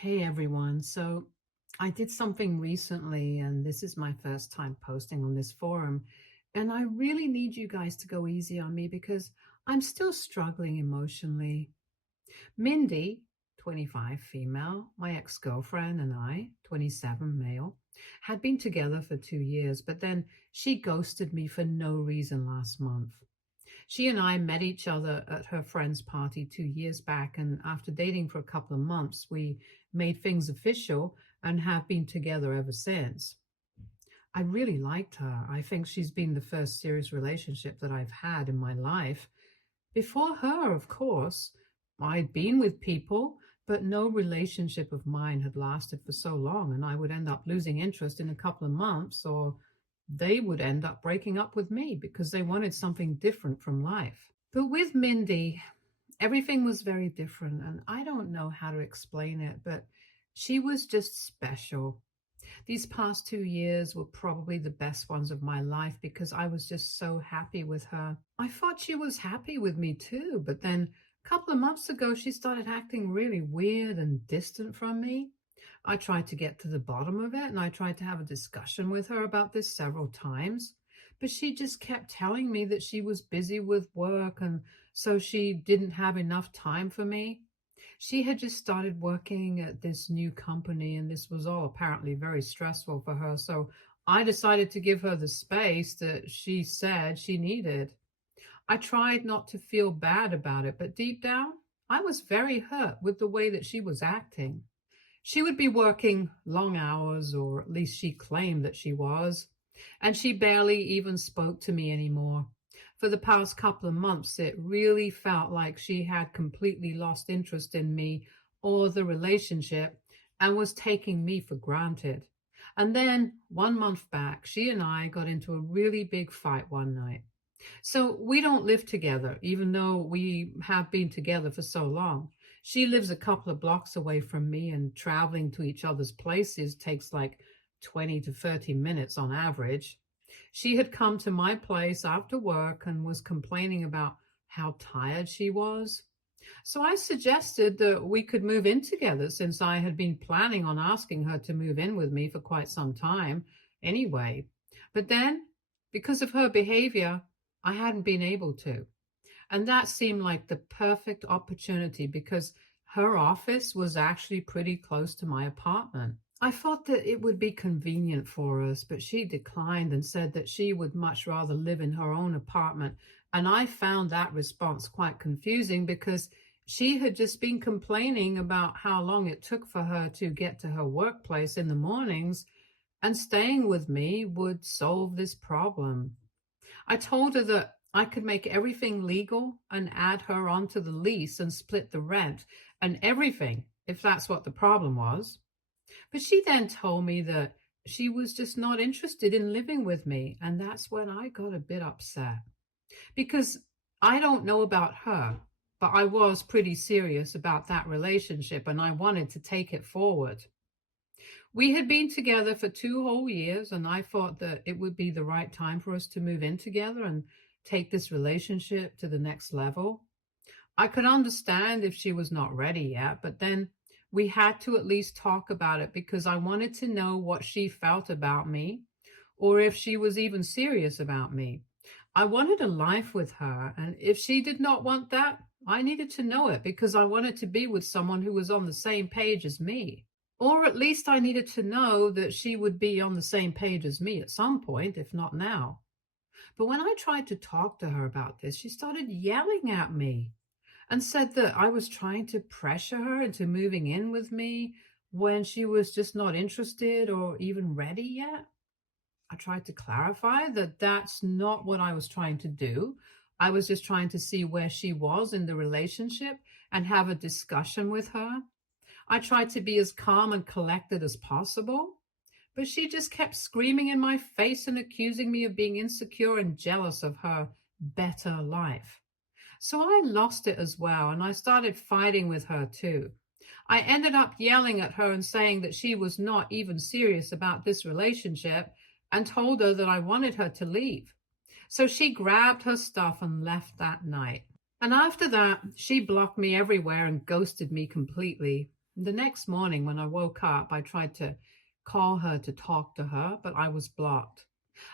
Hey everyone. So I did something recently, and this is my first time posting on this forum. And I really need you guys to go easy on me because I'm still struggling emotionally. Mindy, 25 female, my ex girlfriend, and I, 27 male, had been together for 2 years, but then she ghosted me for no reason last month. She and I met each other at her friend's party 2 years back, and after dating for a couple of months, we made things official and have been together ever since. I really liked her. I think she's been the first serious relationship that I've had in my life. Before her, of course, I'd been with people, but no relationship of mine had lasted for so long, and I would end up losing interest in a couple of months, or they would end up breaking up with me because they wanted something different from life. But with Mindy, everything was very different, and I don't know how to explain it, but she was just special. These past 2 years were probably the best ones of my life because I was just so happy with her. I thought she was happy with me too, but then a couple of months ago, she started acting really weird and distant from me. I tried to get to the bottom of it and I tried to have a discussion with her about this several times, but she just kept telling me that she was busy with work and so she didn't have enough time for me. She had just started working at this new company, and this was all apparently very stressful for her. So I decided to give her the space that she said she needed. I tried not to feel bad about it, but deep down, I was very hurt with the way that she was acting. She would be working long hours, or at least she claimed that she was, and she barely even spoke to me anymore. For the past couple of months, it really felt like she had completely lost interest in me or the relationship and was taking me for granted. And then 1 month back, she and I got into a really big fight one night. So we don't live together, even though we have been together for so long. She lives a couple of blocks away from me, and traveling to each other's places takes like 20 to 30 minutes on average. She had come to my place after work and was complaining about how tired she was. So I suggested that we could move in together since I had been planning on asking her to move in with me for quite some time anyway. But then, because of her behavior, I hadn't been able to. And that seemed like the perfect opportunity because her office was actually pretty close to my apartment. I thought that it would be convenient for us, but she declined and said that she would much rather live in her own apartment. And I found that response quite confusing because she had just been complaining about how long it took for her to get to her workplace in the mornings, and staying with me would solve this problem. I told her that I could make everything legal and add her onto the lease and split the rent and everything if that's what the problem was. But she then told me that she was just not interested in living with me. And that's when I got a bit upset because I don't know about her, but I was pretty serious about that relationship and I wanted to take it forward. We had been together for 2 whole years, and I thought that it would be the right time for us to move in together and take this relationship to the next level. I could understand if she was not ready yet, but then we had to at least talk about it because I wanted to know what she felt about me or if she was even serious about me. I wanted a life with her, and if she did not want that, I needed to know it because I wanted to be with someone who was on the same page as me. Or at least I needed to know that she would be on the same page as me at some point, if not now. But when I tried to talk to her about this, she started yelling at me and said that I was trying to pressure her into moving in with me when she was just not interested or even ready yet. I tried to clarify that that's not what I was trying to do. I was just trying to see where she was in the relationship and have a discussion with her. I tried to be as calm and collected as possible, but she just kept screaming in my face and accusing me of being insecure and jealous of her better life. So I lost it as well, and I started fighting with her too. I ended up yelling at her and saying that she was not even serious about this relationship and told her that I wanted her to leave. So she grabbed her stuff and left that night. And after that, she blocked me everywhere and ghosted me completely. The next morning when I woke up, I tried to call her to talk to her, but I was blocked.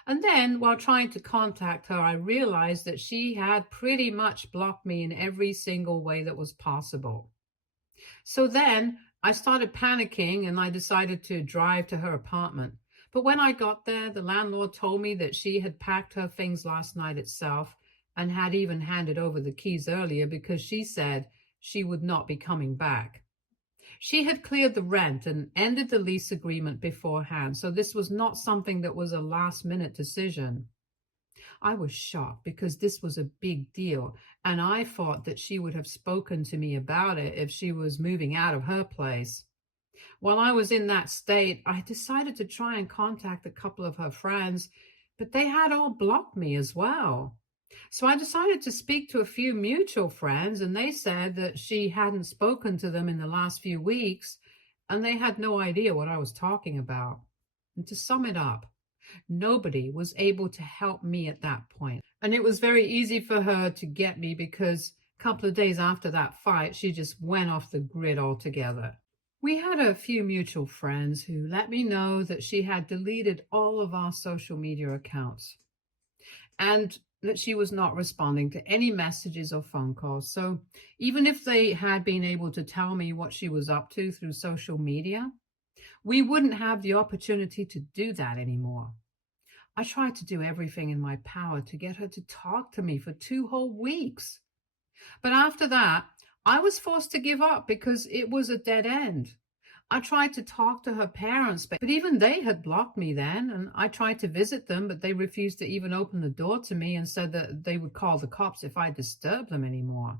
And then, while trying to contact her, I realized that she had pretty much blocked me in every single way that was possible. So then I started panicking and I decided to drive to her apartment. But when I got there, the landlord told me that she had packed her things last night itself and had even handed over the keys earlier because she said she would not be coming back. She had cleared the rent and ended the lease agreement beforehand, so this was not something that was a last minute decision. I was shocked because this was a big deal, and I thought that she would have spoken to me about it if she was moving out of her place. While I was in that state, I decided to try and contact a couple of her friends, but they had all blocked me as well. So I decided to speak to a few mutual friends, and they said that she hadn't spoken to them in the last few weeks, and they had no idea what I was talking about. And to sum it up, nobody was able to help me at that point. And it was very easy for her to get me because a couple of days after that fight, she just went off the grid altogether. We had a few mutual friends who let me know that she had deleted all of our social media accounts and that she was not responding to any messages or phone calls. So even if they had been able to tell me what she was up to through social media, we wouldn't have the opportunity to do that anymore. I tried to do everything in my power to get her to talk to me for 2 whole weeks. But after that, I was forced to give up because it was a dead end. I tried to talk to her parents, but even they had blocked me then, and I tried to visit them, but they refused to even open the door to me and said that they would call the cops if I disturbed them anymore.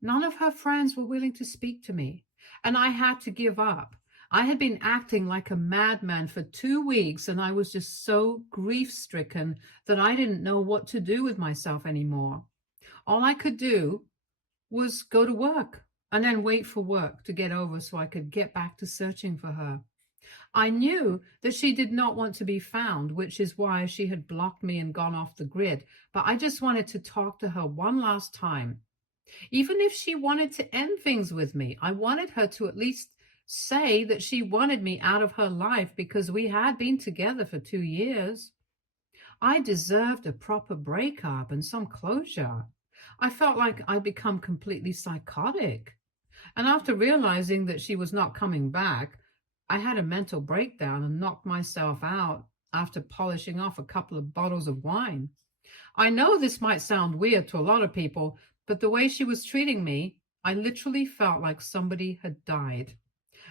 None of her friends were willing to speak to me, and I had to give up. I had been acting like a madman for 2 weeks, and I was just so grief-stricken that I didn't know what to do with myself anymore. All I could do was go to work and then wait for work to get over so I could get back to searching for her. I knew that she did not want to be found, which is why she had blocked me and gone off the grid, but I just wanted to talk to her one last time. Even if she wanted to end things with me, I wanted her to at least say that she wanted me out of her life because we had been together for 2 years. I deserved a proper breakup and some closure. I felt like I'd become completely psychotic. And after realizing that she was not coming back, I had a mental breakdown and knocked myself out after polishing off a couple of bottles of wine. I know this might sound weird to a lot of people, but the way she was treating me, I literally felt like somebody had died.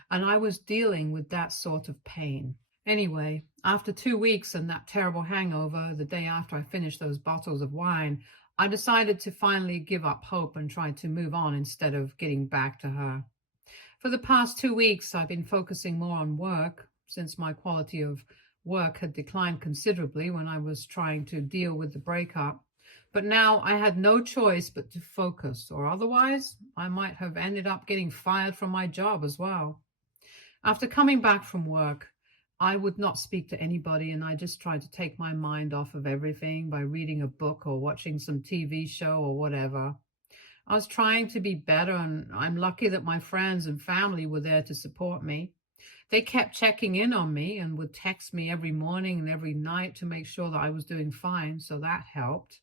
And I was dealing with that sort of pain. Anyway, after 2 weeks and that terrible hangover, the day after I finished those bottles of wine, I decided to finally give up hope and try to move on instead of getting back to her. For the past 2 weeks, I've been focusing more on work since my quality of work had declined considerably when I was trying to deal with the breakup. But now I had no choice but to focus, or otherwise I might have ended up getting fired from my job as well. After coming back from work, I would not speak to anybody, and I just tried to take my mind off of everything by reading a book or watching some TV show or whatever. I was trying to be better, and I'm lucky that my friends and family were there to support me. They kept checking in on me and would text me every morning and every night to make sure that I was doing fine, so that helped.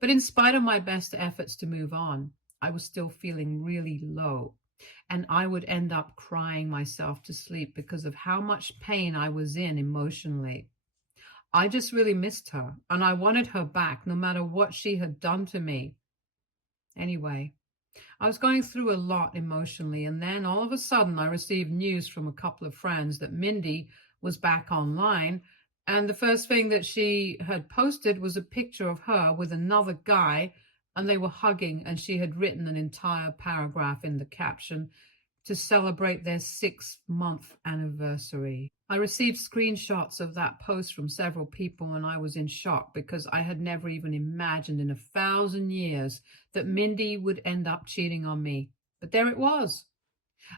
But in spite of my best efforts to move on, I was still feeling really low. And I would end up crying myself to sleep because of how much pain I was in emotionally. I just really missed her, and I wanted her back no matter what she had done to me. Anyway, I was going through a lot emotionally, and then all of a sudden I received news from a couple of friends that Mindy was back online, and the first thing that she had posted was a picture of her with another guy, and they were hugging, and she had written an entire paragraph in the caption to celebrate their 6-month anniversary. I received screenshots of that post from several people, and I was in shock because I had never even imagined in 1,000 years that Mindy would end up cheating on me. But there it was.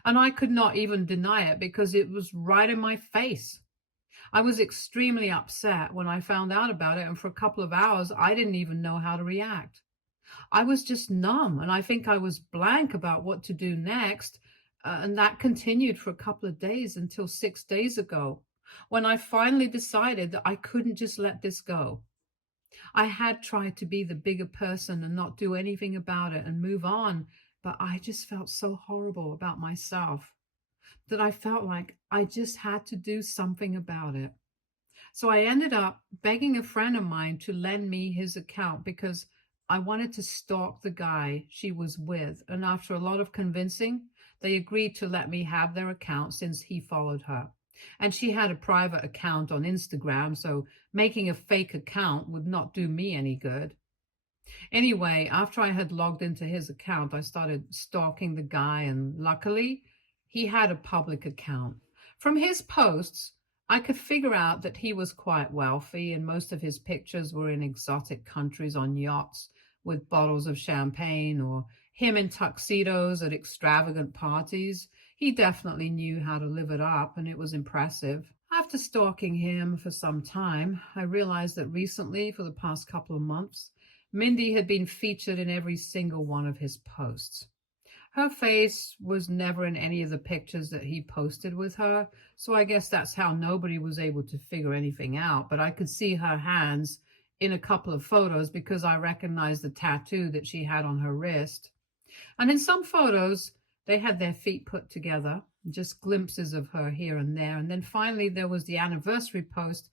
And I could not even deny it because it was right in my face. I was extremely upset when I found out about it, and for a couple of hours, I didn't even know how to react. I was just numb, and I think I was blank about what to do next. And that continued for a couple of days until 6 days ago, when I finally decided that I couldn't just let this go. I had tried to be the bigger person and not do anything about it and move on, but I just felt so horrible about myself that I felt like I just had to do something about it. So I ended up begging a friend of mine to lend me his account because I wanted to stalk the guy she was with. And after a lot of convincing, they agreed to let me have their account since he followed her. And she had a private account on Instagram, so making a fake account would not do me any good. Anyway, after I had logged into his account, I started stalking the guy, and luckily, he had a public account. From his posts, I could figure out that he was quite wealthy, and most of his pictures were in exotic countries on yachts with bottles of champagne, or him in tuxedos at extravagant parties. He definitely knew how to live it up, and it was impressive. After stalking him for some time, I realized that recently, for the past couple of months, Mindy had been featured in every single one of his posts. Her face was never in any of the pictures that he posted with her, so I guess that's how nobody was able to figure anything out. But I could see her hands in a couple of photos because I recognized the tattoo that she had on her wrist. And in some photos, they had their feet put together, just glimpses of her here and there. And then finally, there was the anniversary post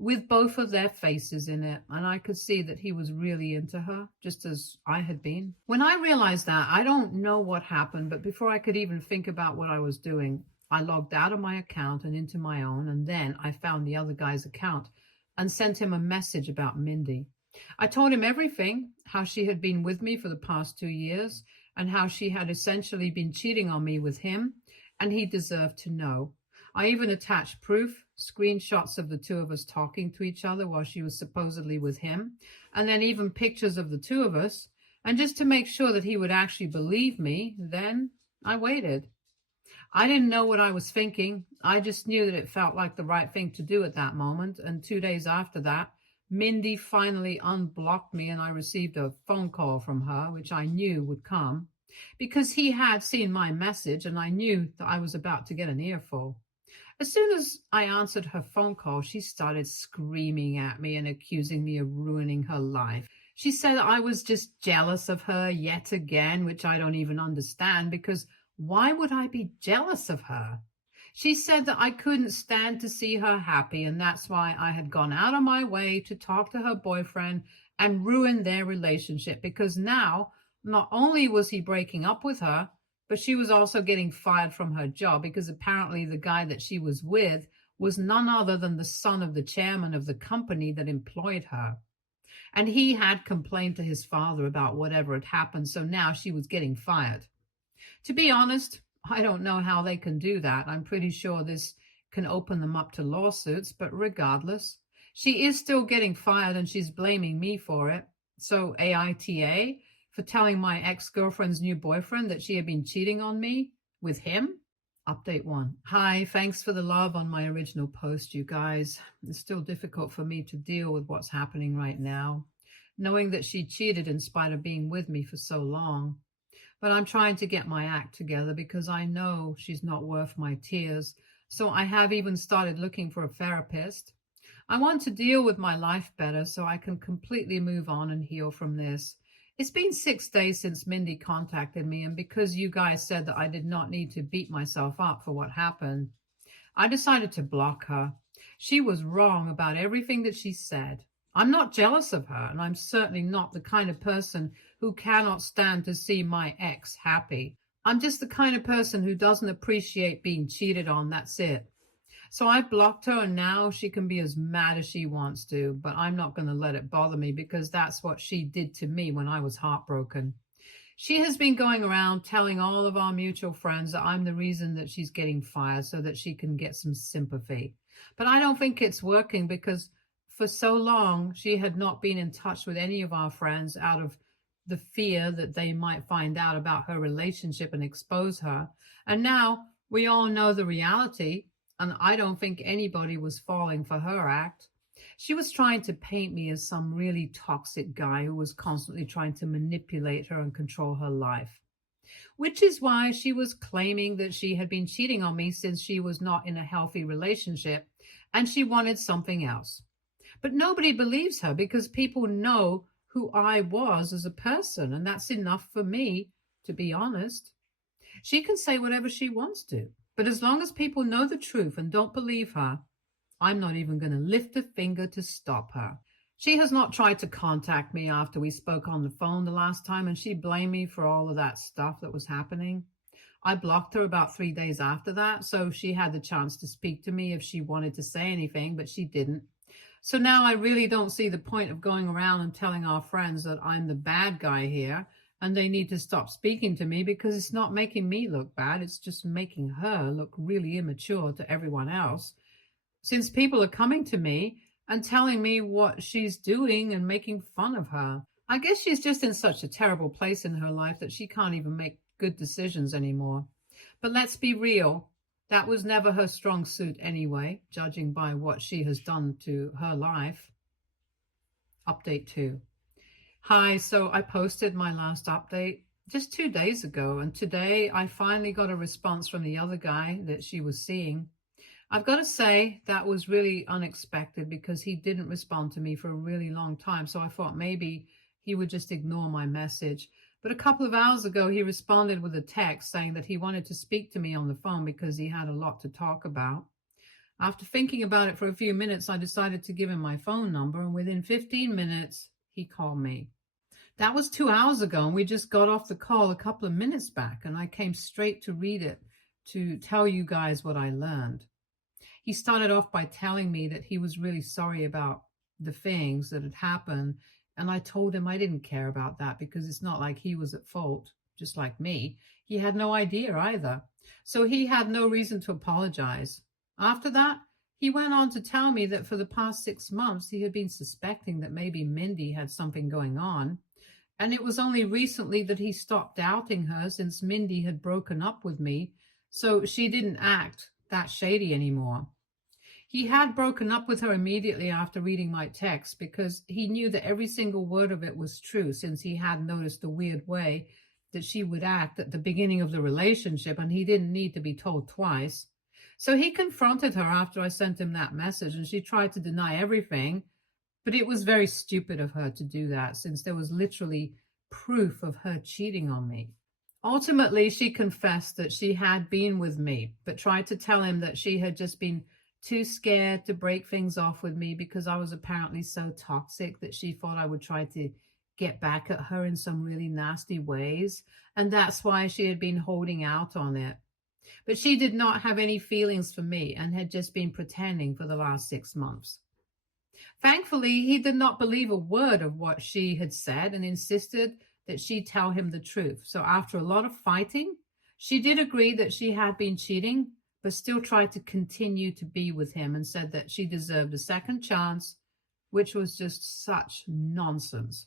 with both of their faces in it, and I could see that he was really into her, just as I had been. When I realized that, I don't know what happened, but before I could even think about what I was doing, I logged out of my account and into my own, and then I found the other guy's account and sent him a message about Mindy. I told him everything, how she had been with me for the past 2 years, and how she had essentially been cheating on me with him, and he deserved to know. I even attached proof, screenshots of the two of us talking to each other while she was supposedly with him, and then even pictures of the two of us. And just to make sure that he would actually believe me, then I waited. I didn't know what I was thinking. I just knew that it felt like the right thing to do at that moment. And 2 days after that, Mindy finally unblocked me, and I received a phone call from her, which I knew would come because he had seen my message, and I knew that I was about to get an earful. As soon as I answered her phone call, she started screaming at me and accusing me of ruining her life. She said I was just jealous of her yet again, which I don't even understand, because why would I be jealous of her? She said that I couldn't stand to see her happy, and that's why I had gone out of my way to talk to her boyfriend and ruin their relationship, because now not only was he breaking up with her, but she was also getting fired from her job because apparently the guy that she was with was none other than the son of the chairman of the company that employed her. And he had complained to his father about whatever had happened, so now she was getting fired. To be honest, I don't know how they can do that. I'm pretty sure this can open them up to lawsuits, but regardless, she is still getting fired and she's blaming me for it. So AITA, for telling my ex-girlfriend's new boyfriend that she had been cheating on me with him? Update 1. Hi, thanks for the love on my original post, you guys. It's still difficult for me to deal with what's happening right now, knowing that she cheated in spite of being with me for so long. But I'm trying to get my act together because I know she's not worth my tears. So I have even started looking for a therapist. I want to deal with my life better so I can completely move on and heal from this. It's been 6 days since Mindy contacted me, and because you guys said that I did not need to beat myself up for what happened, I decided to block her. She was wrong about everything that she said. I'm not jealous of her, and I'm certainly not the kind of person who cannot stand to see my ex happy. I'm just the kind of person who doesn't appreciate being cheated on, that's it. So I blocked her, and now she can be as mad as she wants to, but I'm not going to let it bother me because that's what she did to me when I was heartbroken. She has been going around telling all of our mutual friends that I'm the reason that she's getting fired so that she can get some sympathy. But I don't think it's working because for so long she had not been in touch with any of our friends out of the fear that they might find out about her relationship and expose her. And now we all know the reality. And I don't think anybody was falling for her act. She was trying to paint me as some really toxic guy who was constantly trying to manipulate her and control her life. which is why she was claiming that she had been cheating on me since she was not in a healthy relationship and she wanted something else. But nobody believes her because people know who I was as a person, and that's enough for me, to be honest. She can say whatever she wants to, but as long as people know the truth and don't believe her, I'm not even going to lift a finger to stop her. She has not tried to contact me after we spoke on the phone the last time, and she blamed me for all of that stuff that was happening. I blocked her about 3 days after that, so she had the chance to speak to me if she wanted to say anything, but she didn't. So now I really don't see the point of going around and telling our friends that I'm the bad guy here and they need to stop speaking to me, because it's not making me look bad. It's just making her look really immature to everyone else. Since people are coming to me and telling me what she's doing and making fun of her. I guess she's just in such a terrible place in her life that she can't even make good decisions anymore. But let's be real. That was never her strong suit anyway, judging by what she has done to her life. Update 2. Hi, so I posted my last update just 2 days ago, and today I finally got a response from the other guy that she was seeing. I've got to say that was really unexpected because he didn't respond to me for a really long time, so I thought maybe he would just ignore my message. But a couple of hours ago, he responded with a text saying that he wanted to speak to me on the phone because he had a lot to talk about. After thinking about it for a few minutes, I decided to give him my phone number, and within 15 minutes, he called me. That was 2 hours ago, and we just got off the call a couple of minutes back, and I came straight to read it to tell you guys what I learned. He started off by telling me that he was really sorry about the things that had happened, and I told him I didn't care about that because it's not like he was at fault, just like me. He had no idea either, so he had no reason to apologize. After that, he went on to tell me that for the past 6 months, he had been suspecting that maybe Mindy had something going on, and it was only recently that he stopped doubting her since Mindy had broken up with me, so she didn't act that shady anymore. He had broken up with her immediately after reading my text because he knew that every single word of it was true, since he had noticed the weird way that she would act at the beginning of the relationship, and he didn't need to be told twice. So he confronted her after I sent him that message, and she tried to deny everything, but it was very stupid of her to do that since there was literally proof of her cheating on me. Ultimately, she confessed that she had been with me, but tried to tell him that she had just been too scared to break things off with me because I was apparently so toxic that she thought I would try to get back at her in some really nasty ways, and that's why she had been holding out on it. But she did not have any feelings for me and had just been pretending for the last 6 months. Thankfully, he did not believe a word of what she had said and insisted that she tell him the truth. So after a lot of fighting, she did agree that she had been cheating, but still tried to continue to be with him and said that she deserved a second chance, which was just such nonsense.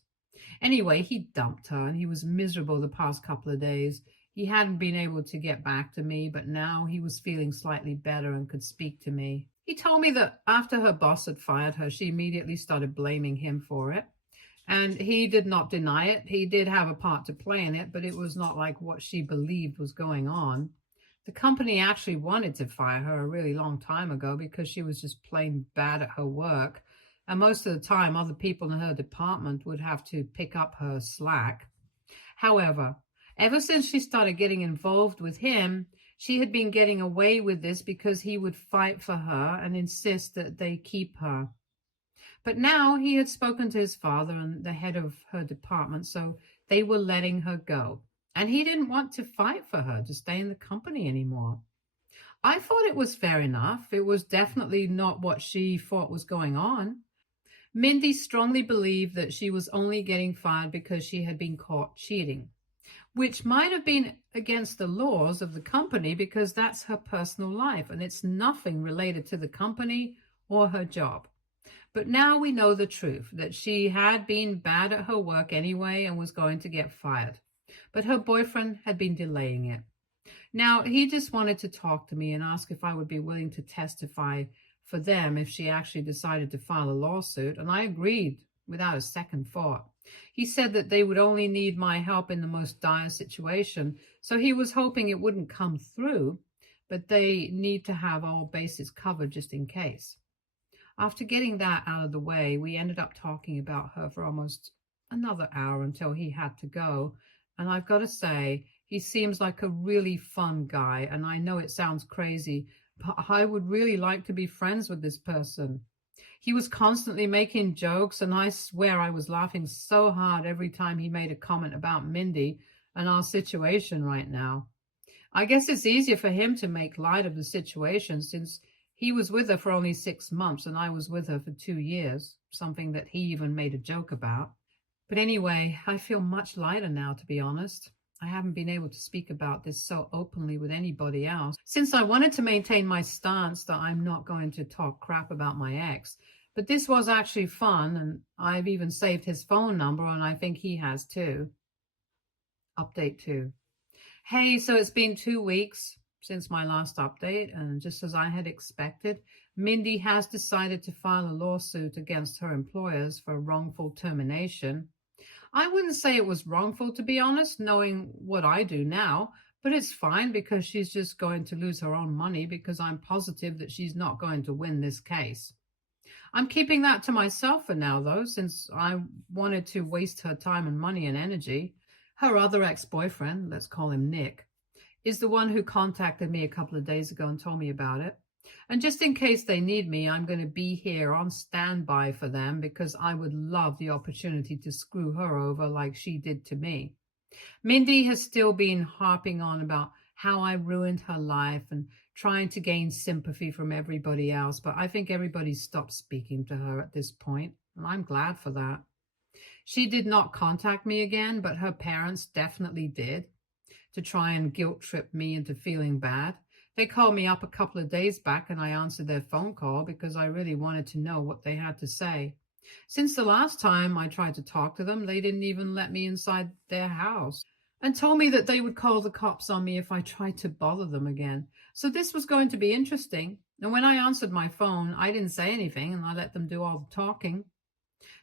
Anyway, he dumped her and he was miserable the past couple of days. He hadn't been able to get back to me, but now he was feeling slightly better and could speak to me. He told me that after her boss had fired her, she immediately started blaming him for it. And he did not deny it. He did have a part to play in it, but it was not like what she believed was going on. The company actually wanted to fire her a really long time ago because she was just plain bad at her work. And most of the time, other people in her department would have to pick up her slack. However, ever since she started getting involved with him, she had been getting away with this because he would fight for her and insist that they keep her. But now he had spoken to his father and the head of her department, so they were letting her go. And he didn't want to fight for her to stay in the company anymore. I thought it was fair enough. It was definitely not what she thought was going on. Mindy strongly believed that she was only getting fired because she had been caught cheating, which might have been against the laws of the company because that's her personal life and it's nothing related to the company or her job. But now we know the truth, that she had been bad at her work anyway and was going to get fired. But her boyfriend had been delaying it. Now, he just wanted to talk to me and ask if I would be willing to testify for them if she actually decided to file a lawsuit, and I agreed without a second thought. He said that they would only need my help in the most dire situation, so he was hoping it wouldn't come through, but they need to have all bases covered just in case. After getting that out of the way, we ended up talking about her for almost another hour until he had to go. And I've got to say, he seems like a really fun guy. And I know it sounds crazy, but I would really like to be friends with this person. He was constantly making jokes, and I swear I was laughing so hard every time he made a comment about Mindy and our situation right now. I guess it's easier for him to make light of the situation since he was with her for only 6 months and I was with her for 2 years, something that he even made a joke about. But anyway, I feel much lighter now, to be honest. I haven't been able to speak about this so openly with anybody else since I wanted to maintain my stance that I'm not going to talk crap about my ex. But this was actually fun, and I've even saved his phone number, and I think he has too. Update 2. Hey, so it's been 2 weeks since my last update, and just as I had expected, Mindy has decided to file a lawsuit against her employers for wrongful termination. I wouldn't say it was wrongful, to be honest, knowing what I do now, but it's fine because she's just going to lose her own money because I'm positive that she's not going to win this case. I'm keeping that to myself for now, though, since I wanted to waste her time and money and energy. Her other ex-boyfriend, let's call him Nick, is the one who contacted me a couple of days ago and told me about it. And just in case they need me, I'm going to be here on standby for them because I would love the opportunity to screw her over like she did to me. Mindy has still been harping on about how I ruined her life and trying to gain sympathy from everybody else, but I think everybody's stopped speaking to her at this point, and I'm glad for that. She did not contact me again, but her parents definitely did, to try and guilt trip me into feeling bad. They called me up a couple of days back and I answered their phone call because I really wanted to know what they had to say. Since the last time I tried to talk to them, they didn't even let me inside their house and told me that they would call the cops on me if I tried to bother them again. So this was going to be interesting. And when I answered my phone, I didn't say anything and I let them do all the talking.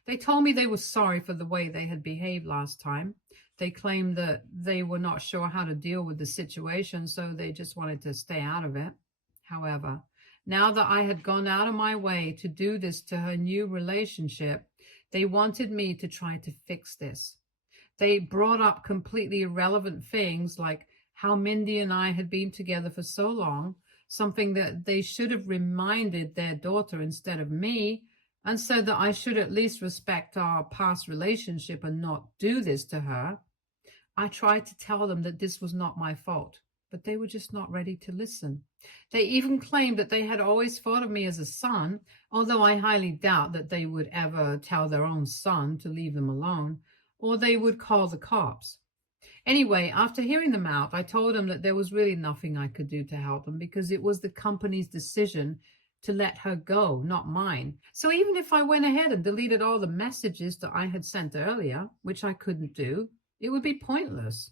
They told me they were sorry for the way they had behaved last time. They claimed that they were not sure how to deal with the situation, so they just wanted to stay out of it. However, now that I had gone out of my way to do this to her new relationship, they wanted me to try to fix this. They brought up completely irrelevant things like how Mindy and I had been together for so long, something that they should have reminded their daughter instead of me, and said that I should at least respect our past relationship and not do this to her. I tried to tell them that this was not my fault, but they were just not ready to listen. They even claimed that they had always thought of me as a son, although I highly doubt that they would ever tell their own son to leave them alone, or they would call the cops. Anyway, after hearing them out, I told them that there was really nothing I could do to help them because it was the company's decision to let her go, not mine. So even if I went ahead and deleted all the messages that I had sent earlier, which I couldn't do, it would be pointless.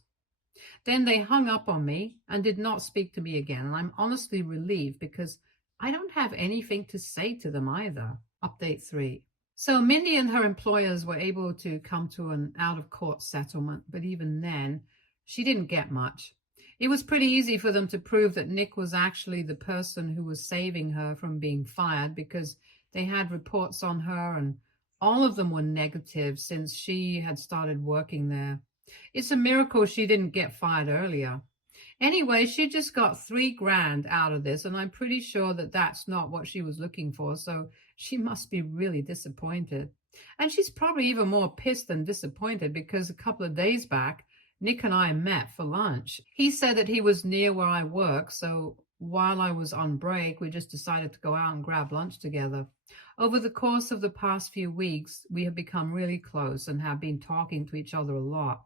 Then they hung up on me and did not speak to me again. And I'm honestly relieved because I don't have anything to say to them either. Update 3. So Mindy and her employers were able to come to an out-of-court settlement, but even then, she didn't get much. It was pretty easy for them to prove that Nick was actually the person who was saving her from being fired because they had reports on her and all of them were negative since she had started working there. It's a miracle she didn't get fired earlier. Anyway, she just got $3,000 out of this, and I'm pretty sure that that's not what she was looking for, so she must be really disappointed. And she's probably even more pissed than disappointed because a couple of days back, Nick and I met for lunch. He said that he was near where I work, so while I was on break, we just decided to go out and grab lunch together. Over the course of the past few weeks, we have become really close and have been talking to each other a lot.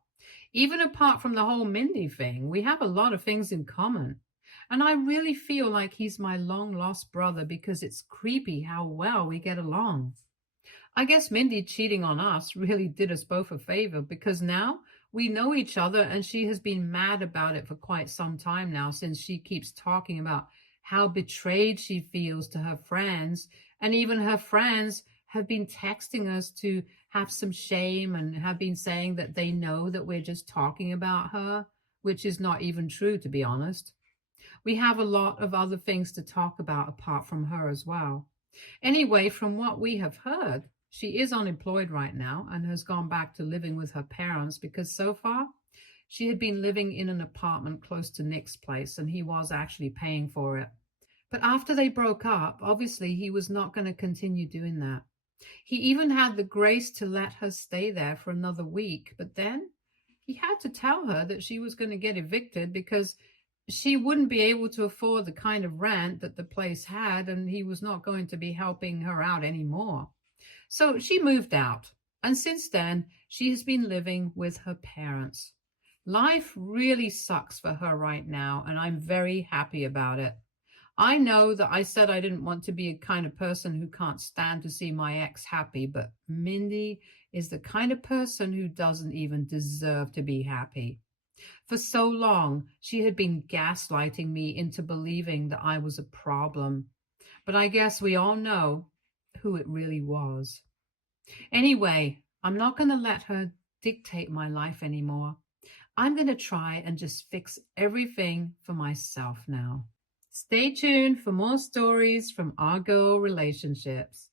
Even apart from the whole Mindy thing, we have a lot of things in common. And I really feel like he's my long-lost brother because it's creepy how well we get along. I guess Mindy cheating on us really did us both a favor because now we know each other and she has been mad about it for quite some time now since she keeps talking about how betrayed she feels to her friends, and even her friends have been texting us to have some shame and have been saying that they know that we're just talking about her, which is not even true, to be honest. We have a lot of other things to talk about apart from her as well. Anyway, from what we have heard, she is unemployed right now and has gone back to living with her parents because so far she had been living in an apartment close to Nick's place and he was actually paying for it. But after they broke up, obviously he was not going to continue doing that. He even had the grace to let her stay there for another week, but then he had to tell her that she was going to get evicted because she wouldn't be able to afford the kind of rent that the place had, and he was not going to be helping her out anymore. So she moved out, and since then, she has been living with her parents. Life really sucks for her right now, and I'm very happy about it. I know that I said I didn't want to be a kind of person who can't stand to see my ex happy, but Mindy is the kind of person who doesn't even deserve to be happy. For so long, she had been gaslighting me into believing that I was a problem. But I guess we all know who it really was. Anyway, I'm not going to let her dictate my life anymore. I'm going to try and just fix everything for myself now. Stay tuned for more stories from our girl relationships.